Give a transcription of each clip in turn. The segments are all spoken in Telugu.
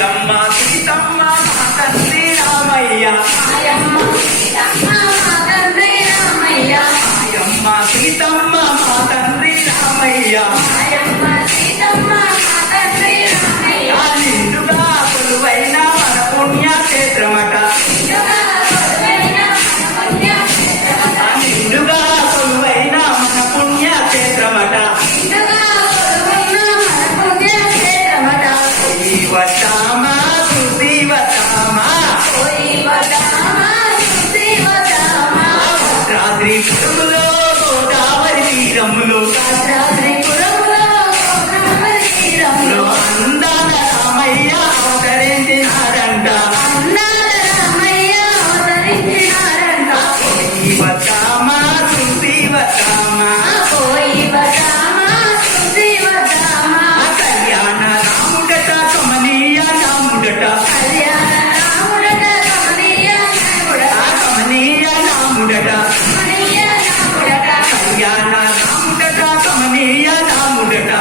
మాయమ్మ సీతమ్మ మా తండ్రి రామయ్య మాయమ్మ సీతమ్మ మా తండ్రి రామయ్య నిండుగా కొలువైన మన పుణ్యక్షేత్రమట నిండుగా కొలువైన మన పుణ్యక్షేత్రమట వతామా సుశీవతామా భద్రాద్రి పురములో గోదావరి తీరములో అందాల రామయ్య అవతరించినారంట వతామా సుశీవతామా కళ్యాణ రాముడట కమనీయ రాముడట కమనీయ రాముడట కళ్యాణ రాముడట కమనీయ రాముడట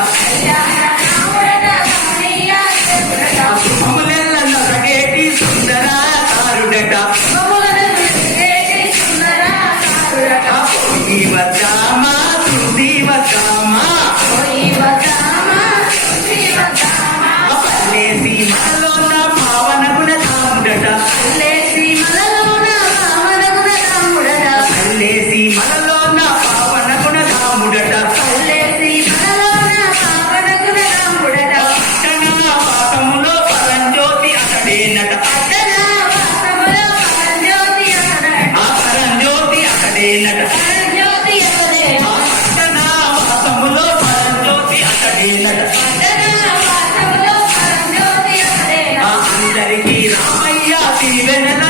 శుభములెల్ల నొసగేటి సుందరాకారుడట వతామా సుశీవతామా పల్లేసి మనలోన పావన గుణధాముడట పల్లేసి మనలోన పావన గుణధాముడట పట్టణవాసములో పరంజ్యోతి అతడేనట ఆ పరంజ్యోతి అతడేనట పట్టణవాసములో పరంజ్యోతి అతడేనట అందరికీ రామయ్య తిరివెనల